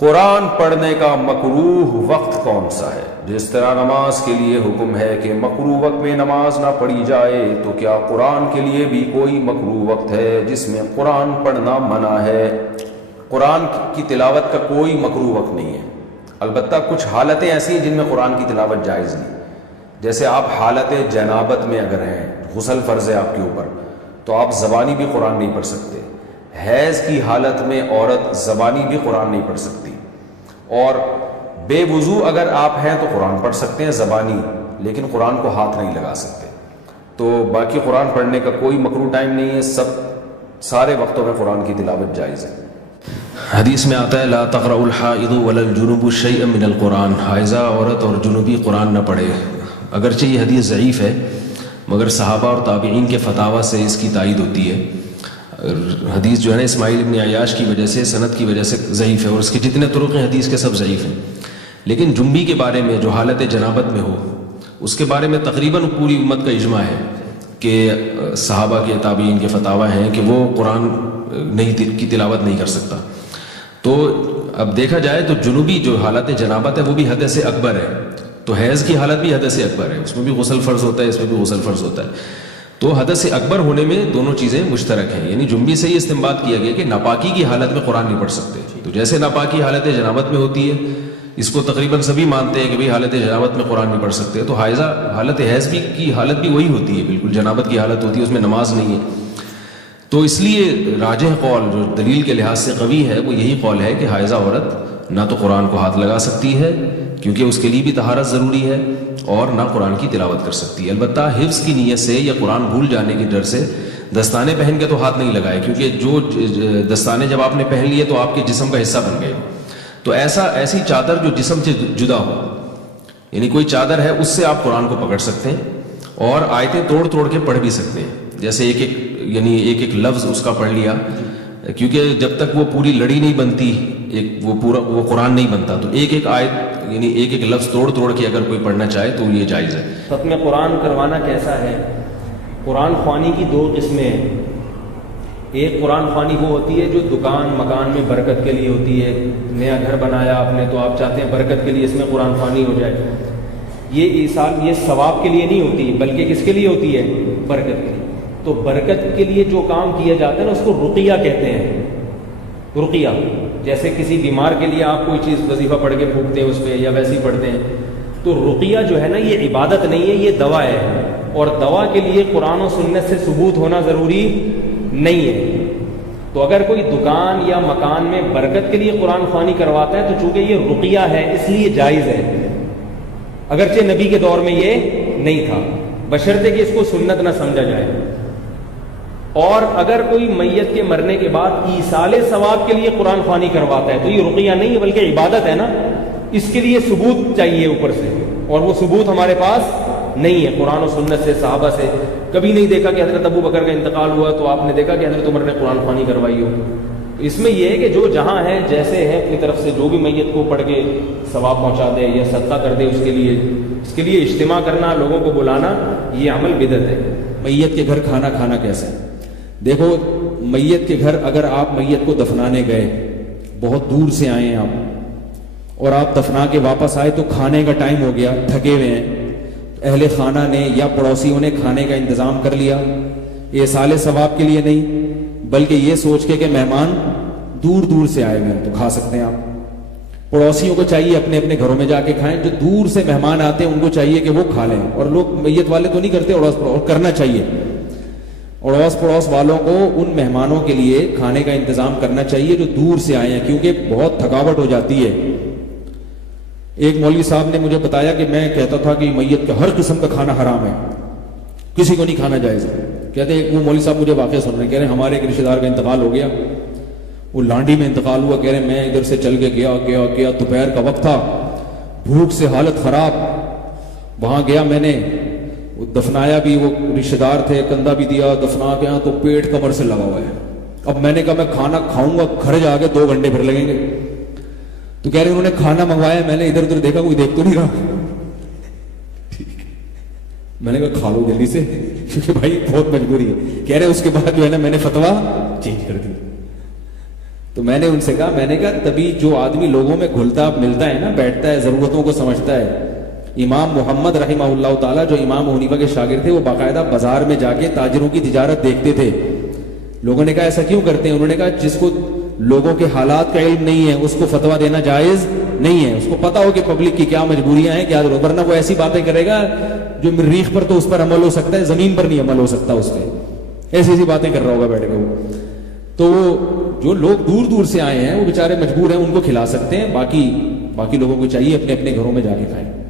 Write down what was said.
قرآن پڑھنے کا مکروہ وقت کون سا ہے؟ جس طرح نماز کے لیے حکم ہے کہ مکروہ وقت میں نماز نہ پڑھی جائے، تو کیا قرآن کے لیے بھی کوئی مکروہ وقت ہے جس میں قرآن پڑھنا منع ہے؟ قرآن کی تلاوت کا کوئی مکروہ وقت نہیں ہے، البتہ کچھ حالتیں ایسی ہیں جن میں قرآن کی تلاوت جائز نہیں، جیسے آپ حالت جنابت میں اگر ہیں، غسل فرض ہے آپ کے اوپر، تو آپ زبانی بھی قرآن نہیں پڑھ سکتے۔ حیض کی حالت میں عورت زبانی بھی قرآن نہیں پڑھ سکتی، اور بے وضو اگر آپ ہیں تو قرآن پڑھ سکتے ہیں زبانی، لیکن قرآن کو ہاتھ نہیں لگا سکتے۔ تو باقی قرآن پڑھنے کا کوئی مکروہ ٹائم نہیں ہے، سارے وقتوں میں قرآن کی تلاوت جائز ہے۔ حدیث میں آتا ہے لا تقرأ الحائض ولا الجنوب شیئا من القرآن، حائضہ عورت اور جنوبی قرآن نہ پڑھے۔ اگرچہ یہ حدیث ضعیف ہے، مگر صحابہ اور تابعین کے فتاوی سے اس کی تائید ہوتی ہے۔ حدیث جو ہے نا اسماعیل ابن عیاش کی وجہ سے، سند کی وجہ سے ضعیف ہے، اور اس کے جتنے طرق ہیں حدیث کے سب ضعیف ہیں۔ لیکن جنبی کے بارے میں جو حالت جنابت میں ہو، اس کے بارے میں تقریباً پوری امت کا اجماع ہے کہ صحابہ کے تابعین کے فتاوی ہیں کہ وہ قرآن کی تلاوت نہیں کر سکتا۔ تو اب دیکھا جائے تو جنوبی جو حالت جنابت ہے وہ بھی حدث اکبر ہے، تو حیض کی حالت بھی حدث اکبر ہے، اس میں بھی غسل فرض ہوتا ہے، اس میں بھی غسل فرض ہوتا ہے۔ تو حدث اکبر ہونے میں دونوں چیزیں مشترک ہیں، یعنی جنبی سے یہ استنباط کیا گیا کہ ناپاکی کی حالت میں قرآن نہیں پڑھ سکتے۔ تو جیسے ناپاکی حالت جنابت میں ہوتی ہے، اس کو تقریباً سبھی مانتے ہیں کہ بھئی حالت جنابت میں قرآن نہیں پڑھ سکتے، تو حائضہ حالت حیض بھی کی حالت بھی وہی ہوتی ہے، بالکل جنابت کی حالت ہوتی ہے، اس میں نماز نہیں ہے۔ تو اس لیے راجح قول جو دلیل کے لحاظ سے قوی ہے وہ یہی قول ہے کہ حائضہ عورت نہ تو قرآن کو ہاتھ لگا سکتی ہے کیونکہ اس کے لیے بھی طہارت ضروری ہے، اور نہ قرآن کی تلاوت کر سکتی ہے۔ البتہ حفظ کی نیت سے یا قرآن بھول جانے کے ڈر سے دستانے پہن کے تو ہاتھ نہیں لگائے، کیونکہ جو دستانے جب آپ نے پہن لیے تو آپ کے جسم کا حصہ بن گئے۔ تو ایسی چادر جو جسم سے جدا ہو، یعنی کوئی چادر ہے اس سے آپ قرآن کو پکڑ سکتے ہیں اور آیتیں توڑ توڑ کے پڑھ بھی سکتے ہیں، جیسے ایک لفظ اس کا پڑھ لیا، کیونکہ جب تک وہ پوری لڑی نہیں بنتی وہ قرآن نہیں بنتا، تو ایک آیت یعنی ایک لفظ توڑ توڑ کے اگر کوئی پڑھنا چاہے تو یہ جائز ہے۔ ختم قرآن کروانا کیسا ہے؟ قرآن خوانی کی دو قسمیں ہیں۔ ایک قرآن خوانی وہ ہوتی ہے جو دکان مکان میں برکت کے لیے ہوتی ہے، نیا گھر بنایا آپ نے تو آپ چاہتے ہیں برکت کے لیے اس میں قرآن خوانی ہو جائے، یہ ثواب کے لیے نہیں ہوتی بلکہ کس کے لیے ہوتی ہے؟ برکت کے لیے۔ تو برکت کے لیے جو کام کیا جاتا ہے نا اس کو رقیہ کہتے ہیں۔ رقیہ جیسے کسی بیمار کے لیے آپ کوئی چیز وظیفہ پڑھ کے پھونکتے ہیں اس پہ یا ویسے ہی پڑھتے ہیں، تو رقیہ جو ہے نا یہ عبادت نہیں ہے، یہ دوا ہے، اور دوا کے لیے قرآن و سنت سے ثبوت ہونا ضروری نہیں ہے۔ تو اگر کوئی دکان یا مکان میں برکت کے لیے قرآن خوانی کرواتا ہے تو چونکہ یہ رقیہ ہے اس لیے جائز ہے، اگرچہ نبی کے دور میں یہ نہیں تھا، بشرطے کہ اس کو سنت نہ سمجھا جائے۔ اور اگر کوئی میت کے مرنے کے بعد ایصال ثواب کے لیے قرآن خوانی کرواتا ہے تو یہ رقیہ نہیں ہے بلکہ عبادت ہے نا، اس کے لیے ثبوت چاہیے اوپر سے، اور وہ ثبوت ہمارے پاس نہیں ہے قرآن و سنت سے، صحابہ سے کبھی نہیں دیکھا کہ حضرت ابو بکر کا انتقال ہوا تو آپ نے دیکھا کہ حضرت عمر نے قرآن خوانی کروائی ہو۔ اس میں یہ ہے کہ جو جہاں ہے جیسے ہے اپنی طرف سے جو بھی میت کو پڑھ کے ثواب پہنچا دے یا صدقہ کر دے، اس کے لیے اجتماع کرنا، لوگوں کو بلانا، یہ عمل بدعت ہے۔ میت کے گھر کھانا کھانا کیسے؟ دیکھو، میت کے گھر اگر آپ میت کو دفنانے گئے، بہت دور سے آئے ہیں آپ، اور آپ دفنا کے واپس آئے تو کھانے کا ٹائم ہو گیا، تھکے ہوئے ہیں، اہل خانہ نے یا پڑوسیوں نے کھانے کا انتظام کر لیا، یہ سال ثواب کے لیے نہیں بلکہ یہ سوچ کے کہ مہمان دور دور سے آئے ہوئے ہیں تو کھا سکتے ہیں آپ۔ پڑوسیوں کو چاہیے اپنے اپنے گھروں میں جا کے کھائیں، جو دور سے مہمان آتے ہیں ان کو چاہیے کہ وہ کھا لیں، اور لوگ میت والے تو نہیں کرتے، اور کرنا چاہیے، اڑوس پڑوس والوں کو ان مہمانوں کے لیے کھانے کا انتظام کرنا چاہیے جو دور سے آئے ہیں، کیونکہ بہت تھکاوٹ ہو جاتی ہے۔ ایک مولوی صاحب نے مجھے بتایا کہ میں کہتا تھا کہ میت کا ہر قسم کا کھانا حرام ہے، کسی کو نہیں کھانا جائز ہے۔ کہتے ہیں وہ مولوی صاحب مجھے واقعہ سن رہے ہیں، کہہ رہے ہیں ہمارے ایک رشتہ دار کا انتقال ہو گیا، وہ لانڈی میں انتقال ہوا، کہہ رہے ہیں میں ادھر سے چل کے گیا دوپہر کا وقت تھا، بھوک سے حالت خراب، وہاں گیا میں نے دفنایا بھی، وہ رشتہ دار تھے، کندھا بھی دیا، دفنا کے تو پیٹ کمر سے لگا ہوا ہے۔ اب میں نے کہا میں کھانا کھاؤں گا، گھر جا کے 2 گھنٹے پھر لگیں گے، تو کہہ رہے انہوں نے کھانا منگوایا، میں نے ادھر ادھر دیکھا کوئی دیکھ تو نہیں رہا، میں نے کہا کھا لو جلدی سے کیونکہ بھائی بہت مجبوری ہے۔ کہہ رہے اس کے بعد جو ہے نا میں نے فتویٰ چینج کر دی۔ تو میں نے ان سے کہا، میں نے کہا تبھی جو آدمی لوگوں میں گھلتا ملتا ہے نا، بیٹھتا ہے، ضرورتوں کو سمجھتا ہے. امام محمد رحمہ اللہ تعالیٰ جو امام حنیفہ کے شاگرد تھے، وہ باقاعدہ بازار میں جا کے تاجروں کی تجارت دیکھتے تھے. لوگوں نے کہا ایسا کیوں کرتے ہیں؟ انہوں نے کہا جس کو لوگوں کے حالات کا علم نہیں ہے اس کو فتویٰ دینا جائز نہیں ہے. اس کو پتا ہو کہ پبلک کی کیا مجبوریاں ہیں، کیا ضرورت، ورنہ وہ ایسی باتیں کرے گا جو مریخ پر تو اس پر عمل ہو سکتا ہے، زمین پر نہیں عمل ہو سکتا اس پہ. ایسی ایسی باتیں کر رہا ہوگا بیٹھ کے وہ. تو جو لوگ دور دور سے آئے ہیں وہ بیچارے مجبور ہیں، ان کو کھلا سکتے ہیں، باقی لوگوں کو چاہیے اپنے اپنے گھروں میں جا کے کھائیں.